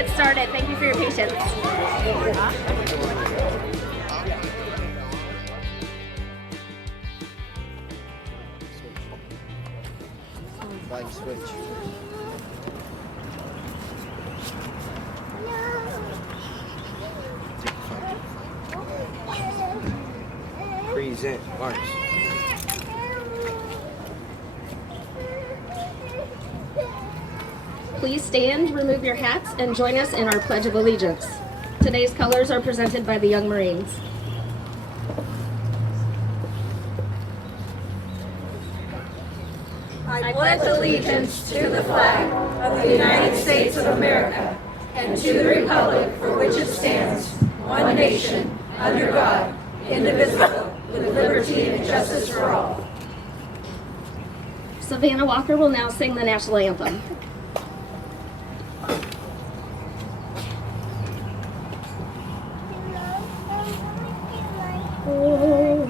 get started. Thank you for your patience. Flag switch. Present march. Please stand, remove your hats, and join us in our Pledge of Allegiance. Today's colors are presented by the Young Marines. I pledge allegiance to the flag of the United States of America and to the republic for which it stands, one nation, under God, indivisible, with liberty and justice for all. Savannah Walker will now sing the national anthem. Oh,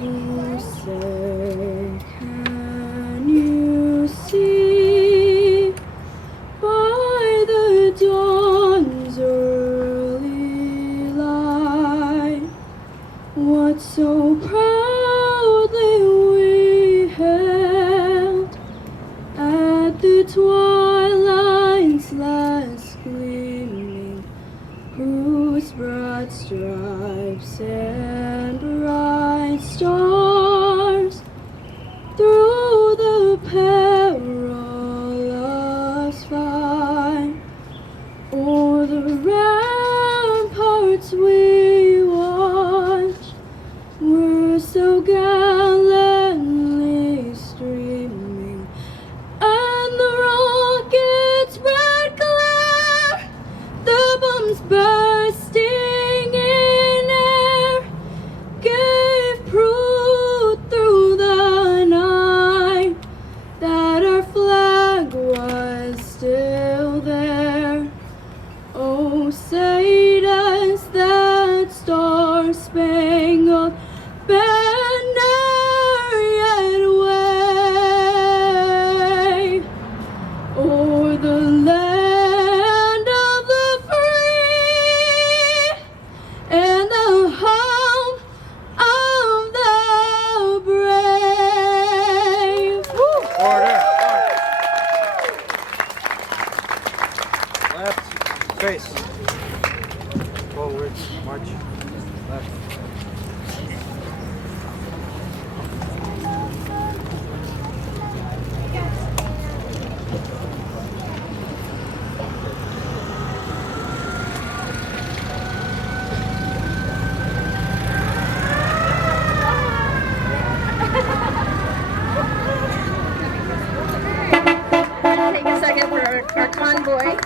say, can you see by the dawn's early light what so proudly we hailed at the twilight's last gleaming, whose broad stripes and bright stars through the perilous fight o'er the ramparts we watched were so gallantly streaming, and the rocket's red glare, the bombs bursting in air, gave proof through the night that our flag was still there. Oh, say does that star-spangled banner yet wave o'er the land of the free and the home of the brave? Order. Left. Face. Forward. March. Left. Take a second for our convoy.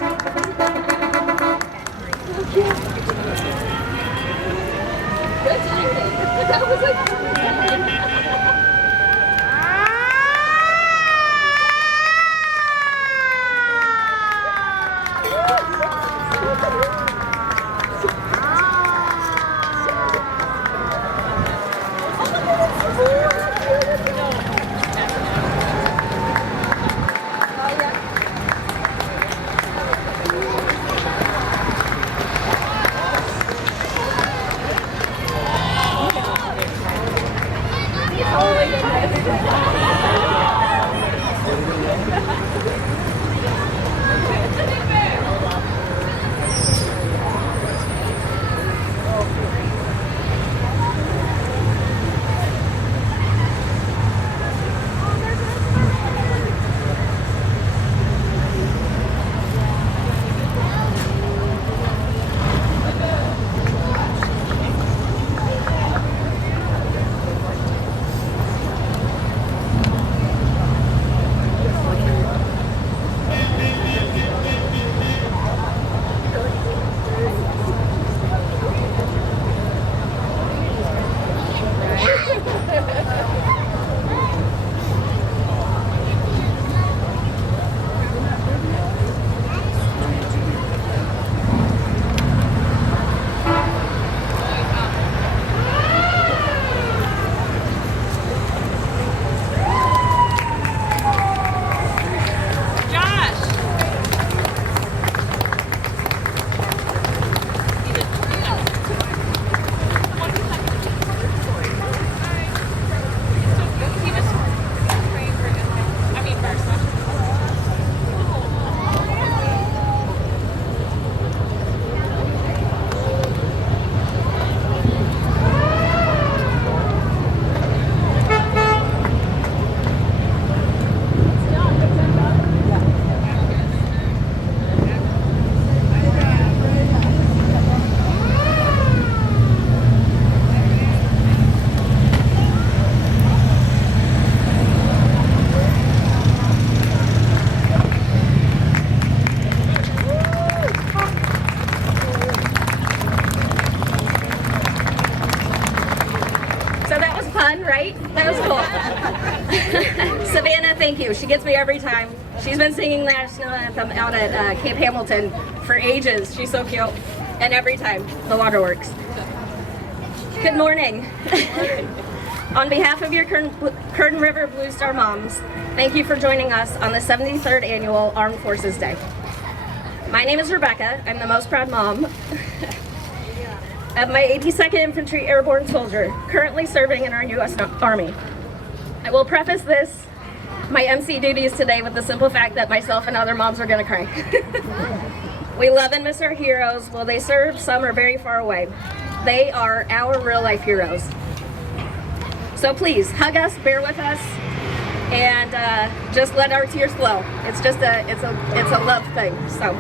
Good timing. That was like. fun, right? That was cool. Savannah, thank you. She gets me every time. She's been singing the national anthem out at Camp Hamilton for ages. She's so cute. And every time, the waterworks. Good morning. On behalf of your Curtin River Blue Star moms, thank you for joining us on the 73rd Annual Armed Forces Day. My name is Rebecca. I'm the most proud mom of my 82nd Infantry Airborne soldier, currently serving in our U.S. Army. I will preface my MC duties today with the simple fact that myself and other moms are gonna cry. We love and miss our heroes. While they serve, some are very far away. They are our real life heroes. So please, hug us, bear with us, and just let our tears flow. It's just it's a love thing, so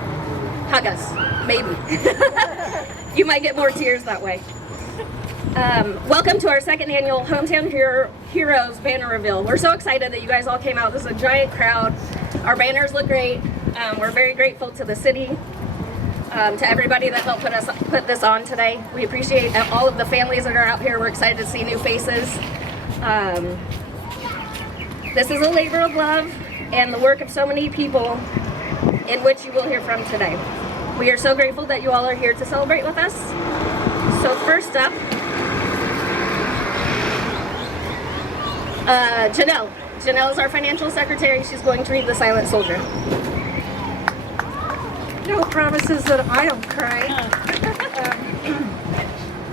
hug us, maybe. You might get more tears that way. Welcome to our second annual Hometown Heroes banner reveal. We're so excited that you guys all came out. This is a giant crowd. Our banners look great. We're very grateful to the city, to everybody that helped put this on today. We appreciate all of the families that are out here. We're excited to see new faces. This is a labor of love and the work of so many people in which you will hear from today. We are so grateful that you all are here to celebrate with us. So first up, Janelle. Janelle is our financial secretary. She's going to read the Silent Soldier. No promises that I don't cry.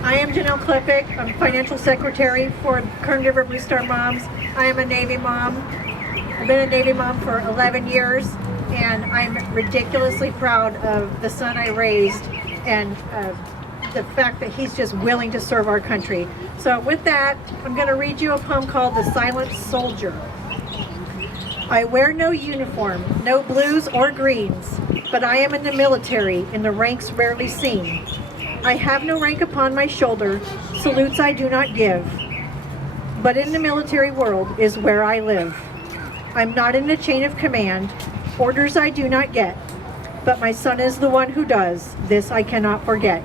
I am Janelle Klepek. I'm financial secretary for Curtin River Blue Star Moms. I am a Navy mom. I've been a Navy mom for 11 years, and I'm ridiculously proud of the son I raised and the fact that he's just willing to serve our country. So with that, I'm going to read you a poem called The Silent Soldier. I wear no uniform, no blues or greens, but I am in the military, in the ranks rarely seen. I have no rank upon my shoulder, salutes I do not give, but in the military world is where I live. I'm not in the chain of command, orders I do not get, but my son is the one who does, this I cannot forget.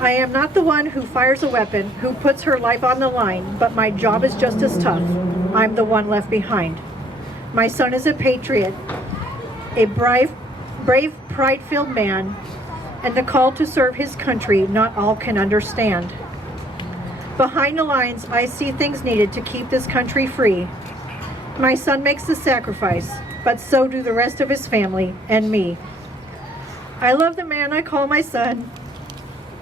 I am not the one who fires a weapon, who puts her life on the line, but my job is just as tough. I'm the one left behind. My son is a patriot, a brave, pride-filled man, and the call to serve his country not all can understand. Behind the lines, I see things needed to keep this country free. My son makes the sacrifice, but so do the rest of his family and me. I love the man I call my son.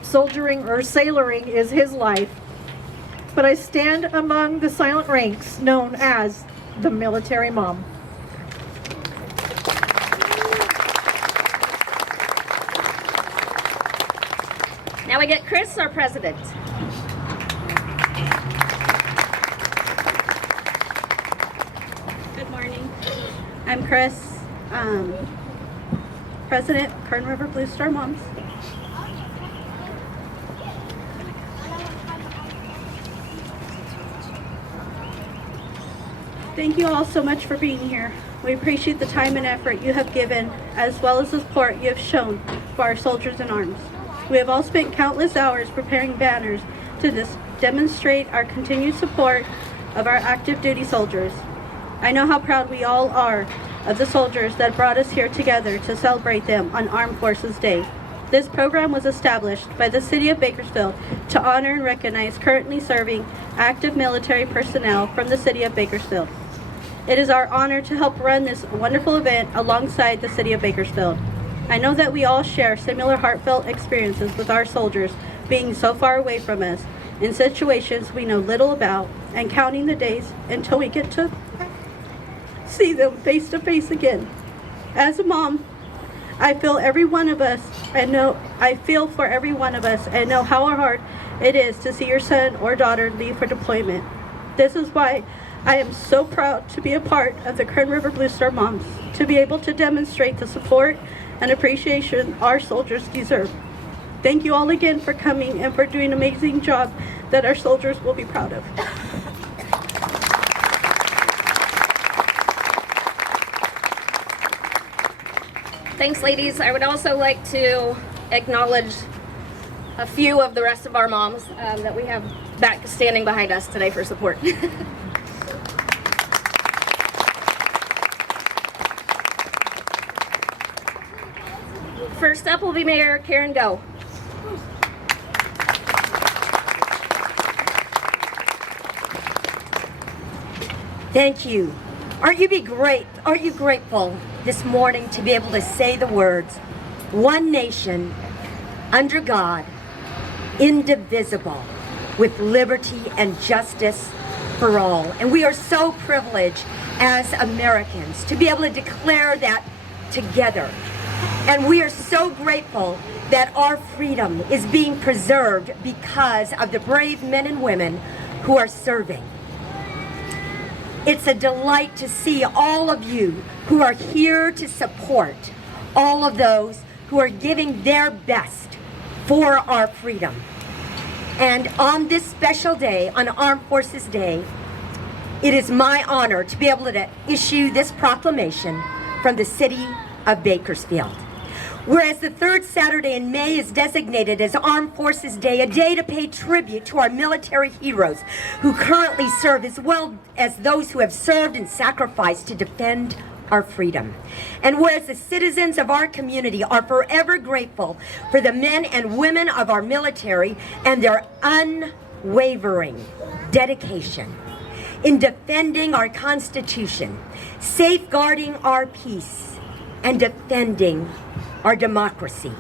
Soldiering or sailoring is his life, but I stand among the silent ranks known as the military mom. Now we get Chris, our president. Good morning. I'm Chris, President, Curtin River Blue Star Moms. Thank you all so much for being here. We appreciate the time and effort you have given, as well as the support you have shown for our soldiers in arms. We have all spent countless hours preparing banners to demonstrate our continued support of our active duty soldiers. I know how proud we all are of the soldiers that brought us here together to celebrate them on Armed Forces Day. This program was established by the City of Bakersfield to honor and recognize currently serving active military personnel from the City of Bakersfield. It is our honor to help run this wonderful event alongside the City of Bakersfield. I know that we all share similar heartfelt experiences with our soldiers being so far away from us in situations we know little about, and counting the days until we get to see them face to face again. As a mom, I feel for every one of us and know how hard it is to see your son or daughter leave for deployment. This is why I am so proud to be a part of the Curtin River Blue Star Moms, to be able to demonstrate the support and appreciation our soldiers deserve. Thank you all again for coming and for doing an amazing job that our soldiers will be proud of. Thanks, ladies. I would also like to acknowledge a few of the rest of our moms that we have back standing behind us today for support. First up will be Mayor Karen Go. Thank you. Aren't you grateful this morning to be able to say the words, one nation, under God, indivisible, with liberty and justice for all. And we are so privileged as Americans to be able to declare that together. And we are so grateful that our freedom is being preserved because of the brave men and women who are serving. It's a delight to see all of you who are here to support all of those who are giving their best for our freedom. And on this special day, on Armed Forces Day, it is my honor to be able to issue this proclamation from the city of Bakersfield. Whereas the third Saturday in May is designated as Armed Forces Day, a day to pay tribute to our military heroes who currently serve, as well as those who have served and sacrificed to defend our freedom. And whereas the citizens of our community are forever grateful for the men and women of our military and their unwavering dedication in defending our Constitution, safeguarding our peace, and defending our democracy.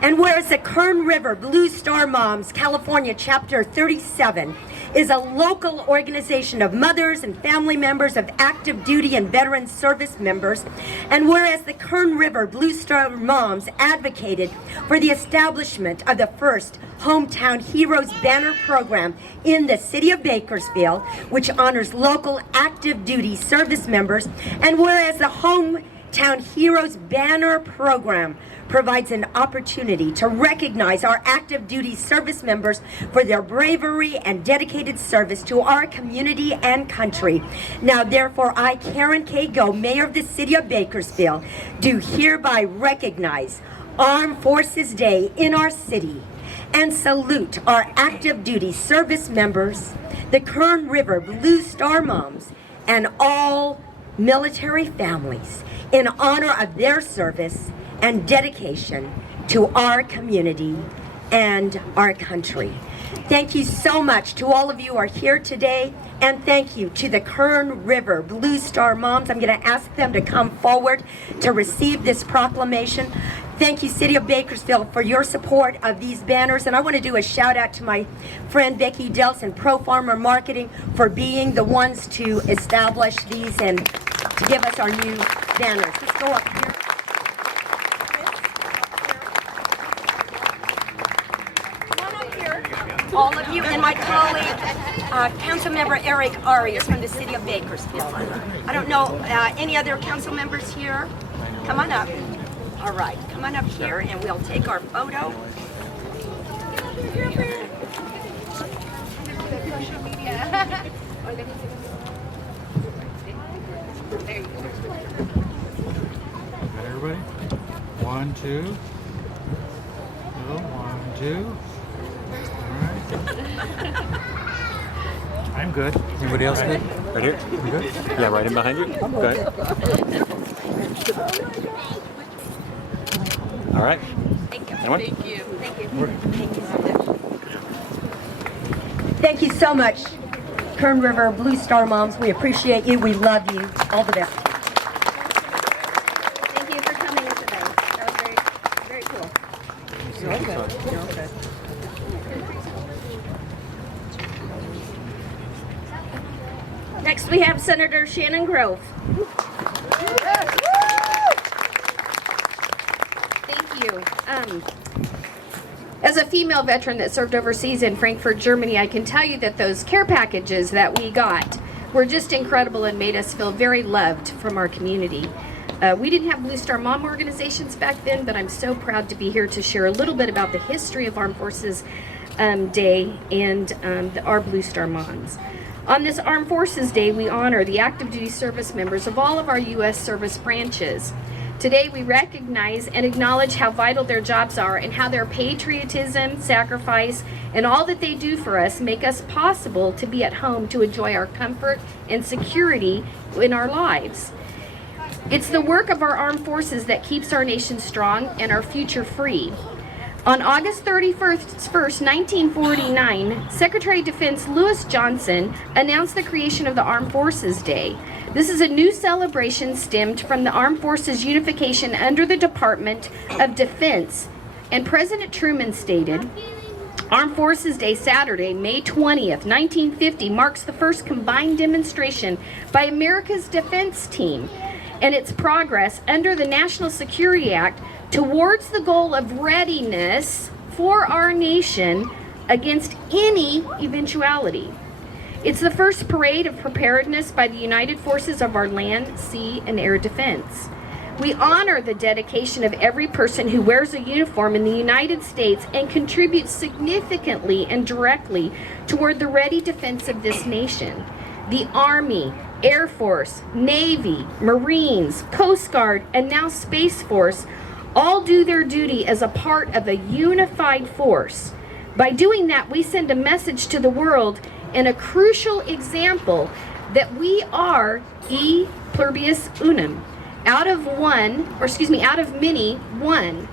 And whereas the Kern River Blue Star Moms California Chapter 37 is a local organization of mothers and family members of active duty and veteran service members, and whereas the Kern River Blue Star Moms advocated for the establishment of the first Hometown Heroes Banner program in the city of Bakersfield, which honors local active duty service members, and whereas the Hometown Heroes Banner program provides an opportunity to recognize our active duty service members for their bravery and dedicated service to our community and country. Now, therefore, I, Karen K. Go, Mayor of the City of Bakersfield, do hereby recognize Armed Forces Day in our city and salute our active duty service members, the Kern River Blue Star Moms, and all military families in honor of their service and dedication to our community and our country. Thank you so much to all of you who are here today, and thank you to the Kern River Blue Star Moms. I'm going to ask them to come forward to receive this proclamation. Thank you, City of Bakersfield, for your support of these banners. And I want to do a shout out to my friend Becky Delson, Pro Farmer Marketing, for being the ones to establish these and to give us our new banners. Let's go up here. All of you, and my colleague, Councilmember Eric Ari is from the City of Bakersfield. I don't know, any other council members here? Come on up. All right, come on up here and we'll take our photo. Everybody? 1, 2. No, 1, 2. I'm good. Anybody else good? Right here? You good? Yeah, right in behind you. Good. All right. Thank you. Anyone? Thank you. Thank you. Thank you so much, Kern River Blue Star Moms. We appreciate you. We love you. All the best. Thank you for coming today. That was very, very cool. You're okay. You're okay. Next, we have Senator Shannon Grove. Thank you. As a female veteran that served overseas in Frankfurt, Germany, I can tell you that those care packages that we got were just incredible and made us feel very loved from our community. We didn't have Blue Star Mom organizations back then, but I'm so proud to be here to share a little bit about the history of Armed Forces Day and our Blue Star Moms. On this Armed Forces Day, we honor the active duty service members of all of our U.S. service branches. Today we recognize and acknowledge how vital their jobs are and how their patriotism, sacrifice, and all that they do for us make us possible to be at home to enjoy our comfort and security in our lives. It's the work of our armed forces that keeps our nation strong and our future free. On August 31st, 1949, Secretary of Defense Lewis Johnson announced the creation of the Armed Forces Day. This is a new celebration stemmed from the Armed Forces unification under the Department of Defense. And President Truman stated, Armed Forces Day, Saturday, May 20th, 1950, marks the first combined demonstration by America's defense team and its progress under the National Security Act towards the goal of readiness for our nation against any eventuality. It's the first parade of preparedness by the united forces of our land, sea, and air defense. We honor the dedication of every person who wears a uniform in the United States and contributes significantly and directly toward the ready defense of this nation. The Army, Air Force, Navy, Marines, Coast Guard, and now Space Force all do their duty as a part of a unified force. By doing that, we send a message to the world and a crucial example that we are e pluribus unum, out of many, one.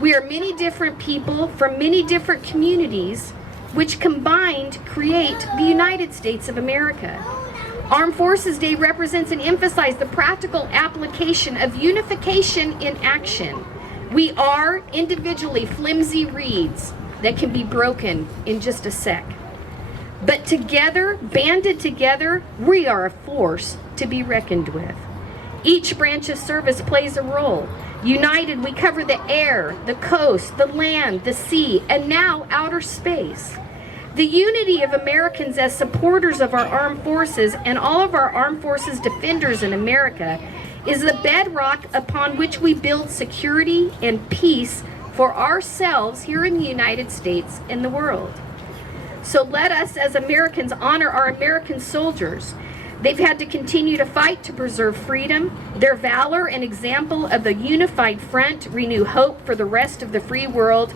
We are many different people from many different communities, which combined create the United States of America. Armed Forces Day represents and emphasizes the practical application of unification in action. We are individually flimsy reeds that can be broken in just a sec. But together, banded together, we are a force to be reckoned with. Each branch of service plays a role. United, we cover the air, the coast, the land, the sea, and now outer space. The unity of Americans as supporters of our armed forces and all of our armed forces defenders in America is the bedrock upon which we build security and peace for ourselves here in the United States and the world. So let us as Americans honor our American soldiers. They've had to continue to fight to preserve freedom. Their valor and example of the unified front renew hope for the rest of the free world,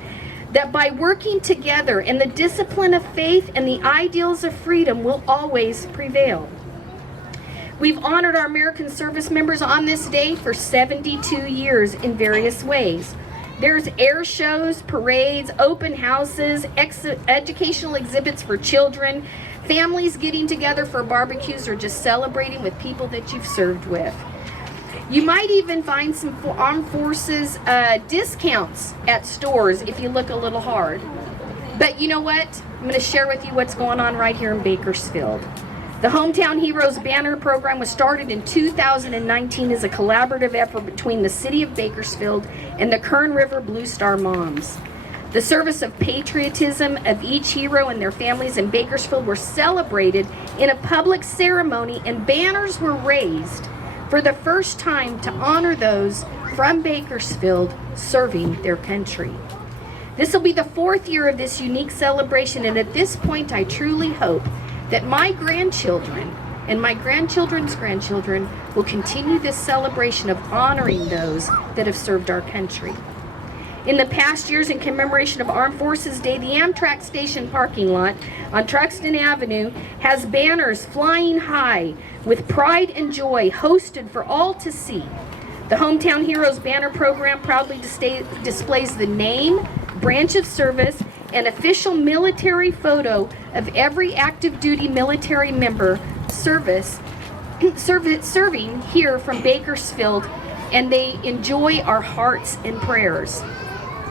that by working together in the discipline of faith and the ideals of freedom will always prevail. We've honored our American service members on this day for 72 years in various ways. There's air shows, parades, open houses, educational exhibits for children, families getting together for barbecues or just celebrating with people that you've served with. You might even find some armed forces discounts at stores if you look a little hard. But you know what? I'm going to share with you what's going on right here in Bakersfield. The Hometown Heroes Banner Program was started in 2019 as a collaborative effort between the City of Bakersfield and the Kern River Blue Star Moms. The service of patriotism of each hero and their families in Bakersfield were celebrated in a public ceremony, and banners were raised for the first time to honor those from Bakersfield serving their country. This will be the 4th year of this unique celebration, and at this point I truly hope that my grandchildren and my grandchildren's grandchildren will continue this celebration of honoring those that have served our country. In the past years, in commemoration of Armed Forces Day, the Amtrak station parking lot on Truxtun Avenue has banners flying high with pride and joy hosted for all to see. The Hometown Heroes Banner Program proudly displays the name, branch of service, and official military photo of every active duty military member serving here from Bakersfield, and they enjoy our hearts and prayers.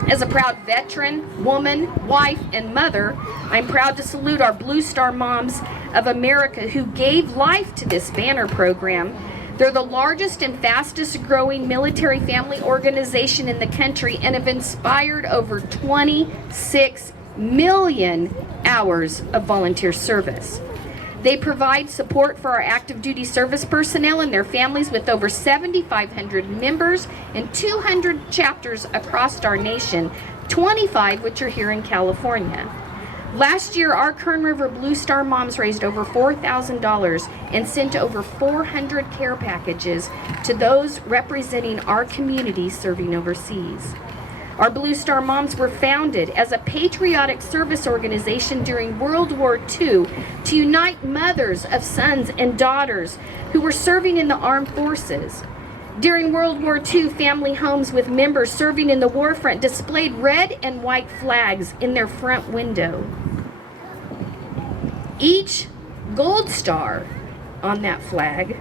As a proud veteran, woman, wife, and mother, I'm proud to salute our Blue Star Moms of America who gave life to this banner program. They're the largest and fastest growing military family organization in the country and have inspired over 26 million hours of volunteer service. They provide support for our active duty service personnel and their families with over 7,500 members and 200 chapters across our nation, 25 which are here in California. Last year, our Kern River Blue Star moms raised over $4,000 and sent over 400 care packages to those representing our community serving overseas. Our Blue Star Moms were founded as a patriotic service organization during World War II to unite mothers of sons and daughters who were serving in the armed forces. During World War II, family homes with members serving in the war front displayed red and white flags in their front window. Each gold star on that flag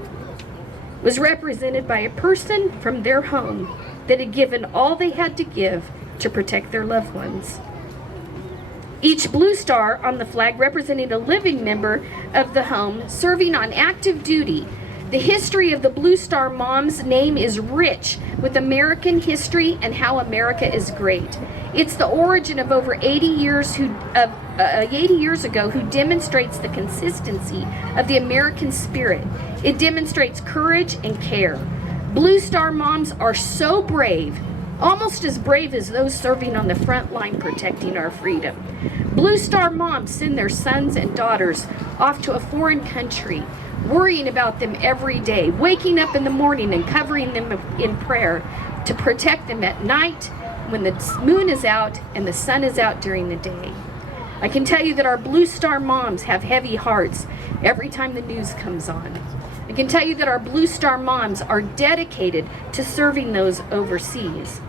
was represented by a person from their home that had given all they had to give to protect their loved ones. Each blue star on the flag represented a living member of the home serving on active duty. The history of the Blue Star Mom's name is rich with American history and how America is great. It's the origin of over 80 years ago who demonstrates the consistency of the American spirit. It demonstrates courage and care. Blue Star Moms are so brave, almost as brave as those serving on the front line protecting our freedom. Blue Star Moms send their sons and daughters off to a foreign country, worrying about them every day, waking up in the morning and covering them in prayer to protect them at night when the moon is out and the sun is out during the day. I can tell you that our Blue Star Moms have heavy hearts every time the news comes on. I can tell you that our Blue Star Moms are dedicated to serving those overseas.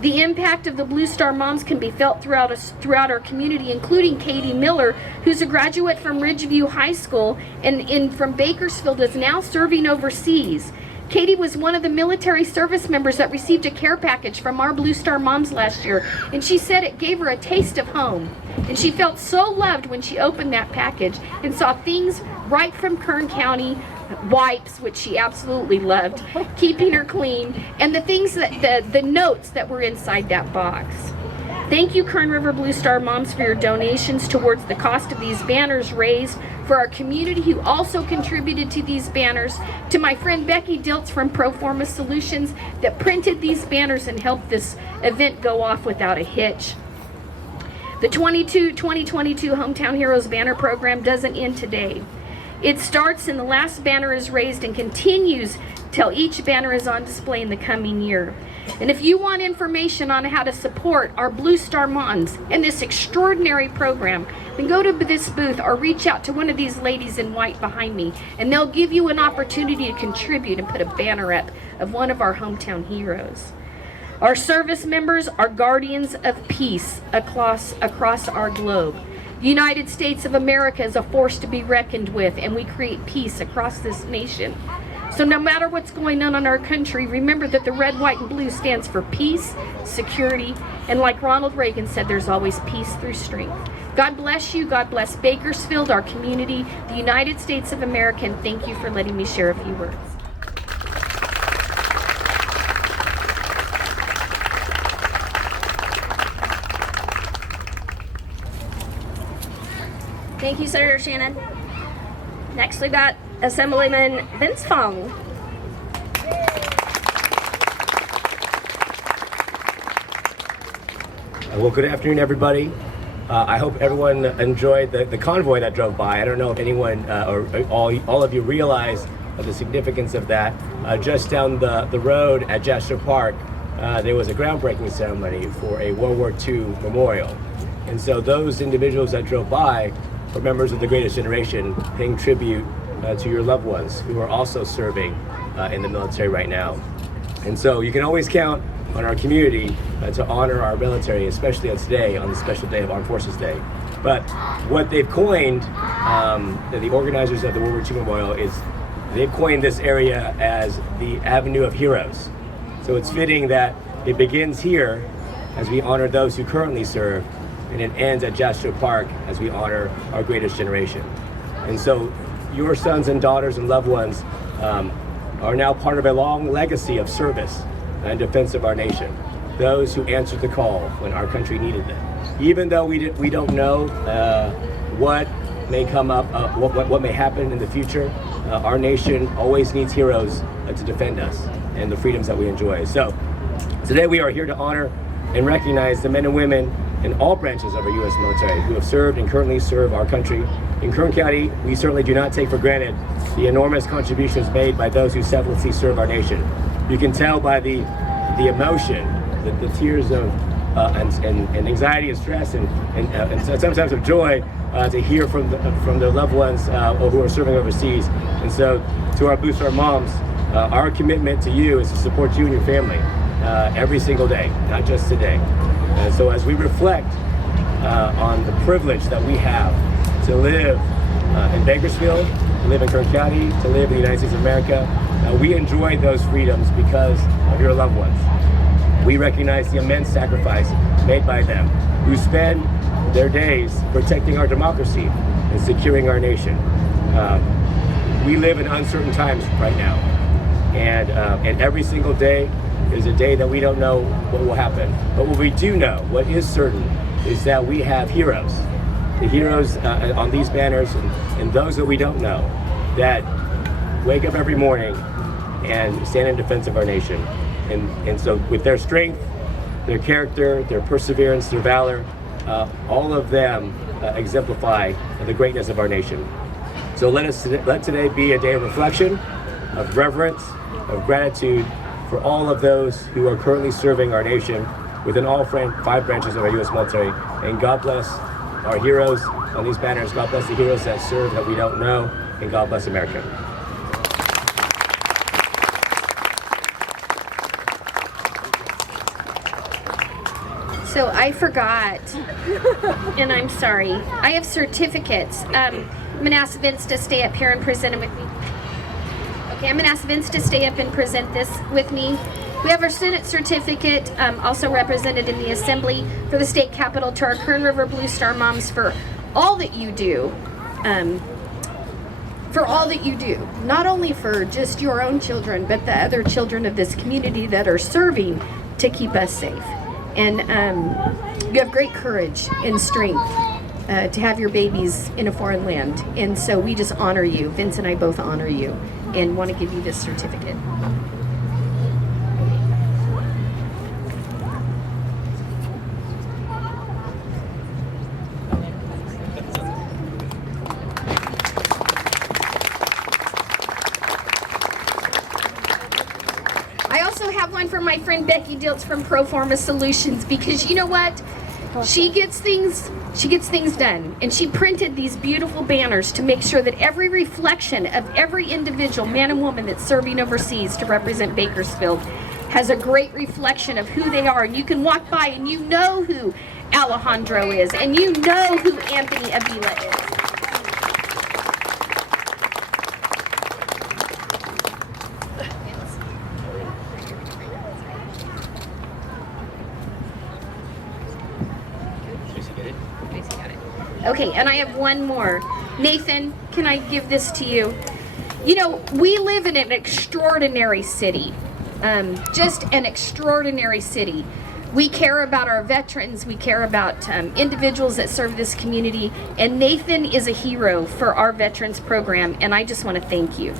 The impact of the Blue Star Moms can be felt throughout our community, including Katie Miller, who's a graduate from Ridgeview High School and from Bakersfield is now serving overseas. Katie was one of the military service members that received a care package from our Blue Star Moms last year, and she said it gave her a taste of home. And she felt so loved when she opened that package and saw things right from Kern County, wipes, which she absolutely loved, keeping her clean, and the things that the notes that were inside that box. Thank you, Kern River Blue Star Moms, for your donations towards the cost of these banners raised for our community who also contributed to these banners, to my friend Becky Diltz from Proforma Solutions that printed these banners and helped this event go off without a hitch. The 2022 Hometown Heroes banner program doesn't end today. It starts and the last banner is raised and continues till each banner is on display in the coming year. And if you want information on how to support our Blue Star Moms and this extraordinary program, then go to this booth or reach out to one of these ladies in white behind me, and they'll give you an opportunity to contribute and put a banner up of one of our hometown heroes. Our service members are guardians of peace across our globe. The United States of America is a force to be reckoned with, and we create peace across this nation. So no matter what's going on in our country, remember that the red, white, and blue stands for peace, security, and like Ronald Reagan said, there's always peace through strength. God bless you. God bless Bakersfield, our community, the United States of America, and thank you for letting me share a few words. Thank you, Senator Shannon. Next, we've got Assemblyman Vince Fong. Well, good afternoon, everybody. I hope everyone enjoyed the convoy that drove by. I don't know if anyone or all of you realize the significance of that. Just down the road at Jastrow Park, there was a groundbreaking ceremony for a World War II memorial. And so those individuals that drove by were members of the Greatest Generation, paying tribute to your loved ones who are also serving in the military right now. And so you can always count on our community to honor our military, especially on today, on the special day of Armed Forces Day. But what they've coined, the organizers of the World War II Memorial, is they've coined this area as the Avenue of Heroes. So it's fitting that it begins here as we honor those who currently serve, and it ends at Jastrow Park as we honor our Greatest Generation. And so your sons and daughters and loved ones are now part of a long legacy of service and defense of our nation. Those who answered the call when our country needed them. Even though we don't know what may come up, what may happen in the future, our nation always needs heroes to defend us and the freedoms that we enjoy. So today we are here to honor and recognize the men and women in all branches of our U.S. military who have served and currently serve our country. In Kern County, we certainly do not take for granted the enormous contributions made by those who selflessly serve our nation. You can tell by the emotion, the tears of and anxiety and stress and sometimes of joy to hear from their loved ones who are serving overseas. And so, to our Blue Star moms, our commitment to you is to support you and your family every single day, not just today. And so, as we reflect on the privilege that we have to live in Bakersfield, to live in Kern County, to live in the United States of America, we enjoy those freedoms because of your loved ones. We recognize the immense sacrifice made by them who spend their days protecting our democracy and securing our nation. We live in uncertain times right now, and every single day is a day that we don't know what will happen. But what we do know, what is certain, is that we have heroes. The heroes on these banners and those that we don't know that wake up every morning and stand in defense of our nation. And so with their strength, their character, their perseverance, their valor, all of them exemplify the greatness of our nation. So let today be a day of reflection, of reverence, of gratitude for all of those who are currently serving our nation within all 5 branches of our U.S. military. And God bless our heroes on these banners. God bless the heroes that serve that we don't know. And God bless America. So I forgot, and I'm sorry. I have certificates. I'm going to ask Vince to stay up here and present it with me. Okay, I'm going to ask Vince to stay up and present this with me. We have our Senate certificate, also represented in the Assembly for the state capitol, to our Kern River Blue Star moms for all that you do. For all that you do, not only for just your own children, but the other children of this community that are serving to keep us safe. And you have great courage and strength to have your babies in a foreign land. And so we just honor you. Vince and I both honor you and want to give you this certificate. One from my friend Becky Diltz from Proforma Solutions, because you know what, she gets things done, and she printed these beautiful banners to make sure that every reflection of every individual man and woman that's serving overseas to represent Bakersfield has a great reflection of who they are. And you can walk by and you know who Alejandro is, and you know who Anthony Avila is. Okay, and I have one more. Nathan, can I give this to you? You know, we live in an extraordinary city, just an extraordinary city. We care about our veterans, we care about individuals that serve this community, and Nathan is a hero for our veterans program, and I just want to thank you.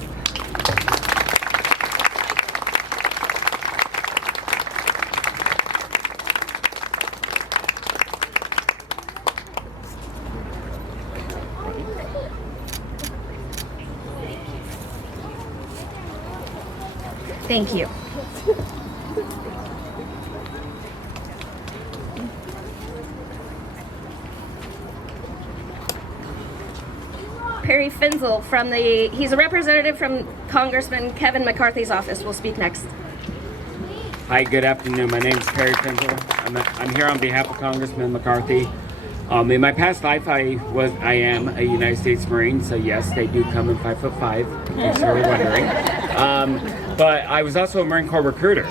Thank you. Perry Finzel he's a representative from Congressman Kevin McCarthy's office will speak next. Hi, good afternoon. My name is Perry Finzel. I'm here on behalf of Congressman McCarthy. In my past life, I am a United States Marine, so yes, they do come in 5'5", in case you were wondering. But I was also a Marine Corps recruiter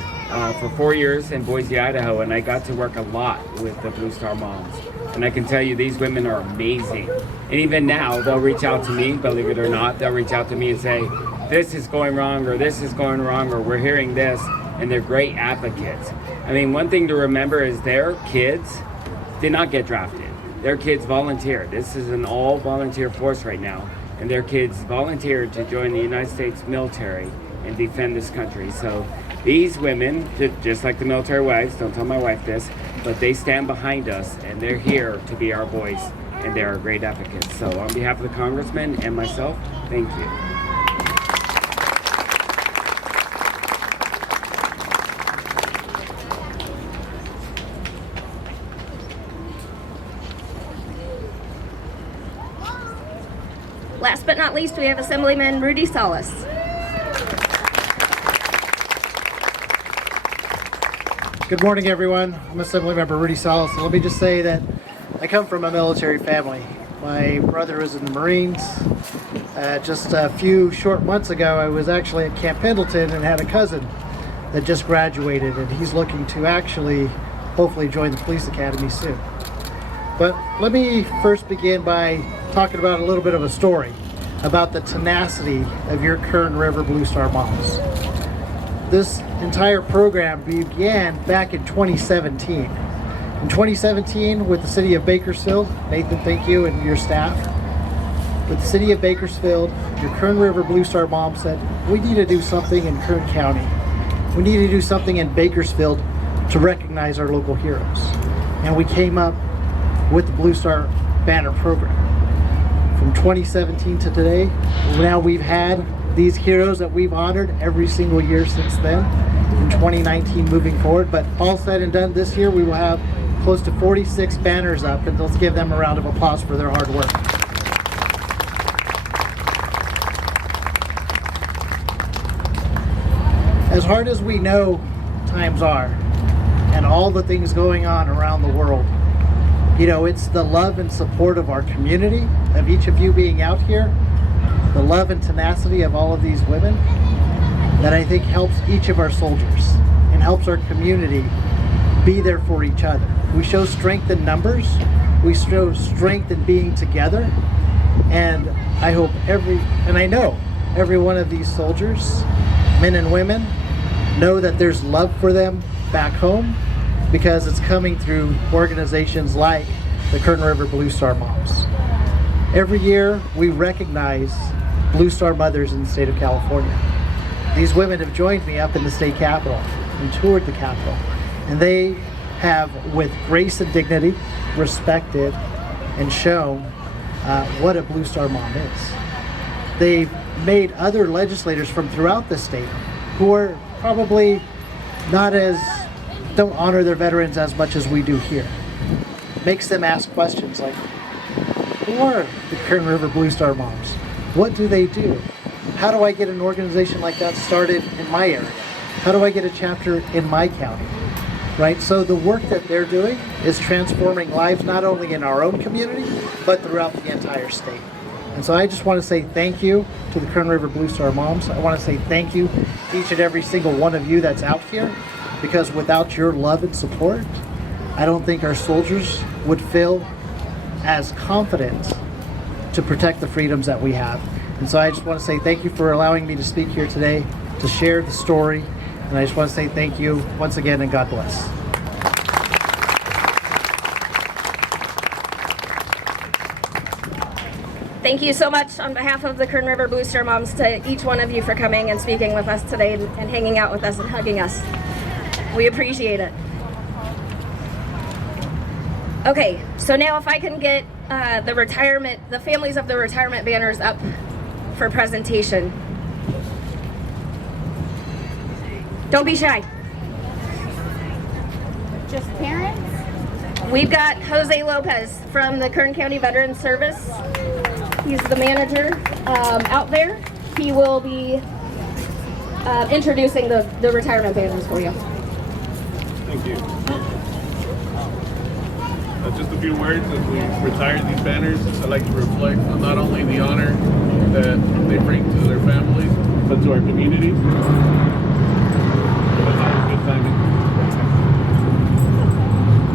for 4 years in Boise, Idaho, and I got to work a lot with the Blue Star moms. And I can tell you, these women are amazing. And even now, they'll reach out to me, believe it or not, they'll reach out to me and say, this is going wrong, or this is going wrong, or we're hearing this, and they're great advocates. I mean, one thing to remember is their kids did not get drafted. Their kids volunteered. This is an all-volunteer force right now, and their kids volunteered to join the United States military and defend this country. So These women, just like the military wives, don't tell my wife this, but they stand behind us and they're here to be our voice and they're our great advocates. So on behalf of the congressman and myself, thank you. Last but not least, we have Assemblyman Rudy Salas. Good morning, everyone. I'm Assemblymember Rudy Salas. Let me just say that I come from a military family. My brother was in the Marines. Just a few short months ago, I was actually at Camp Pendleton and had a cousin that just graduated, and he's looking to actually hopefully join the police academy soon. But let me first begin by talking about a little bit of a story about the tenacity of your Kern River Blue Star Moms. This entire program began back in 2017. In 2017, with the city of Bakersfield, Nathan, thank you, and your staff, with the city of Bakersfield, your Kern River Blue Star Mom said, we need to do something in Kern County. We need to do something in Bakersfield to recognize our local heroes. And we came up with the Blue Star Banner program. From 2017 to today, now we've had these heroes that we've honored every single year since then, in 2019 moving forward. But all said and done, this year we will have close to 46 banners up, and let's give them a round of applause for their hard work. As hard as we know times are, and all the things going on around the world, you know, it's the love and support of our community, of each of you being out here, the love and tenacity of all of these women, that I think helps each of our soldiers and helps our community be there for each other. We show strength in numbers, we show strength in being together, and I hope I know every one of these soldiers, men and women, know that there's love for them back home, because it's coming through organizations like the Kern River Blue Star Moms. Every year we recognize Blue Star mothers in the state of California. These women have joined me up in the state capitol and toured the capitol, and they have, with grace and dignity, respected and shown what a Blue Star Mom is. They've made other legislators from throughout the state who are probably don't honor their veterans as much as we do here. Makes them ask questions like, who are the Kern River Blue Star Moms? What do they do? How do I get an organization like that started in my area? How do I get a chapter in my county? Right? So the work that they're doing is transforming lives not only in our own community, but throughout the entire state. And so I just want to say thank you to the Kern River Blue Star Moms. I want to say thank you to each and every single one of you that's out here, because without your love and support, I don't think our soldiers would feel as confident to protect the freedoms that we have. And so I just want to say thank you for allowing me to speak here today, to share the story. And I just want to say thank you once again, and God bless. Thank you so much on behalf of the Kern River Blue Star Moms to each one of you for coming and speaking with us today and hanging out with us and hugging us. We appreciate it. Okay, so now if I can get the families of the retirement banners up for presentation. Don't be shy. Just parents? We've got Jose Lopez from the Kern County Veterans Service. He's the manager out there. He will be introducing the retirement banners for you. Thank you. Just a few words as we retire these banners. I'd like to reflect on not only the honor that they bring to their families, but to our community. Good timing.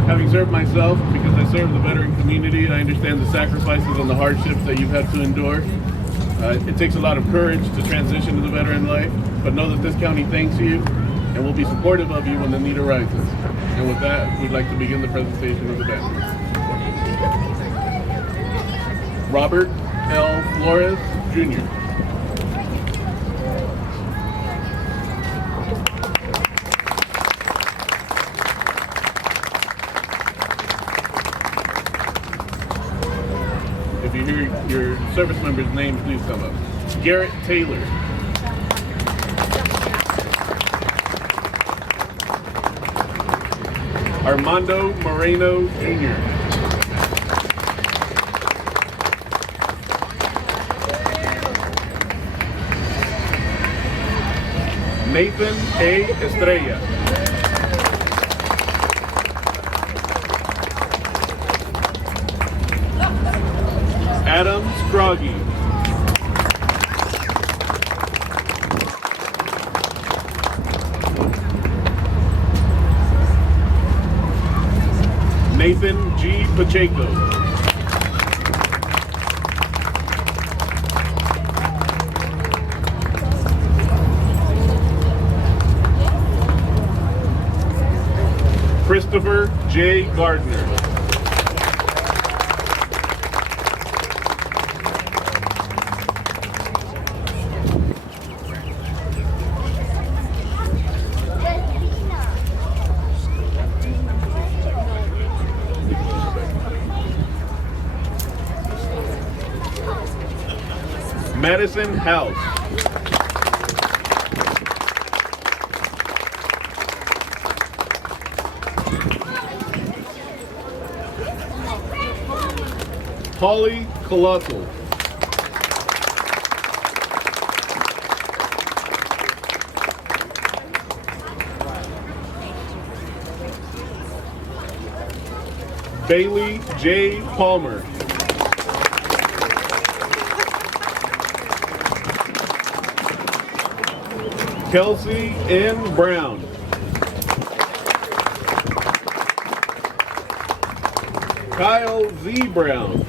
Having served myself, because I serve the veteran community, I understand the sacrifices and the hardships that you've had to endure. It takes a lot of courage to transition to the veteran life, but know that this county thanks you and will be supportive of you when the need arises. And with that, we'd like to begin the presentation of the banners. Robert L. Flores, Jr. If you hear your service member's name, please come up. Garrett Taylor. Armando Moreno Jr. Nathan A. Estrella. Adam Scroggy. Nathan G. Pacheco. Christopher J. Gardner. Madison House. Holly Colossal. Bailey J. Palmer. Kelsey N. Brown. Kyle Z. Brown.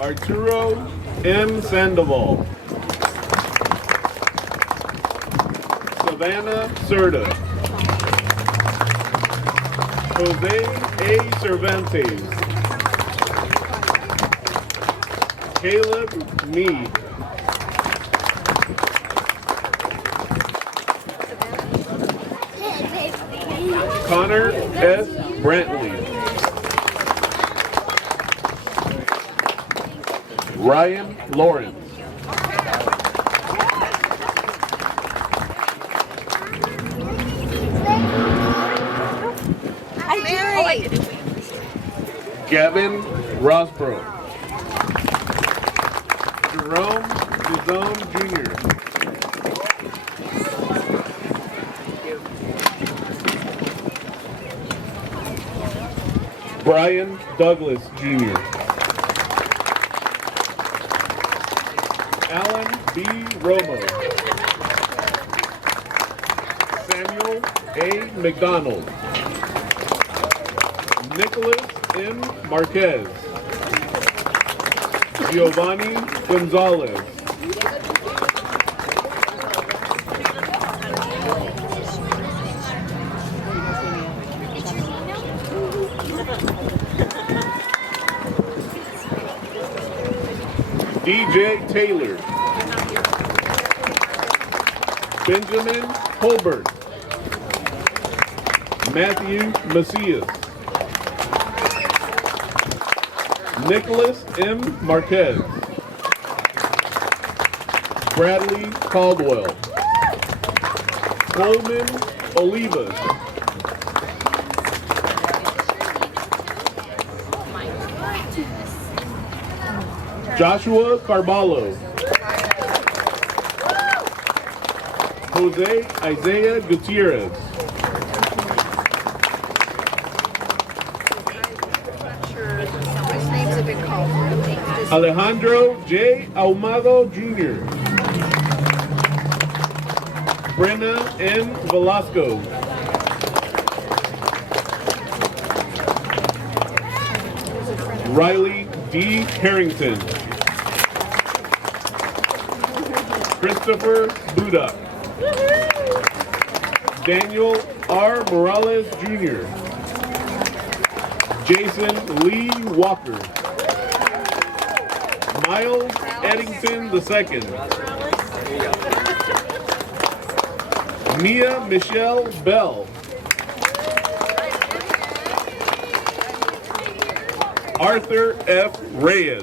Arturo M. Sandoval. Savannah Serta. Jose A. Cervantes. Caleb Mead. Connor S. Brantley. Ryan Lawrence. Gavin Rosbrook. Jerome Dizone Jr. Brian Douglas Jr. Alan B. Romo. Samuel A. McDonald. Nicholas M. Marquez. Giovanni Gonzalez. DJ Taylor. Benjamin Holbert. Matthew Macias. Nicholas M. Marquez. Bradley Caldwell. Coleman Olivas. Joshua Carballo. Jose Isaiah Gutierrez. Alejandro J. Ahumado Jr. Brenna N. Velasco. Riley D. Harrington. Christopher Budak. Daniel R. Morales Jr. Jason Lee Walker. Miles Eddington II. Mia Michelle Bell. Arthur F. Reyes.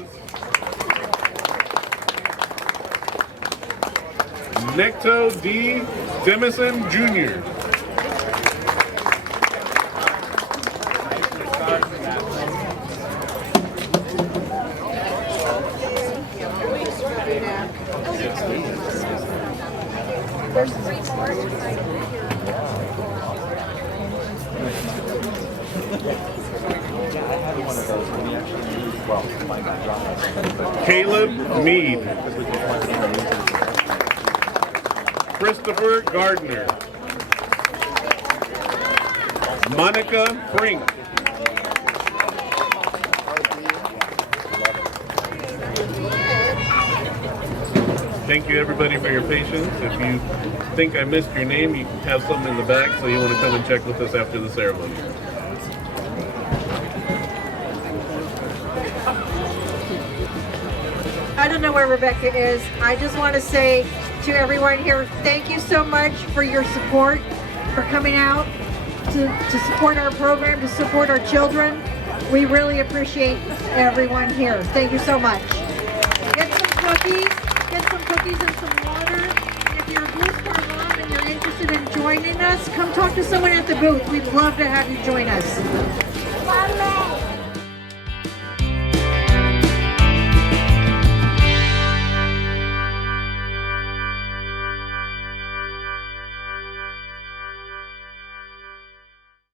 Necto D. Demison Jr. There's 3 more. Caleb Mead. Christopher Gardner. Monica Frink. Thank you everybody for your patience. If you think I missed your name, you have something in the back, so you want to come and check with us after the ceremony. I don't know where Rebecca is. I just want to say to everyone here, thank you so much for your support, for coming out to support our program, to support our children. We really appreciate everyone here. Thank you so much. Get some cookies and some water. And if you're a Blue Star mom and you're interested in joining us, come talk to someone at the booth. We'd love to have you join us.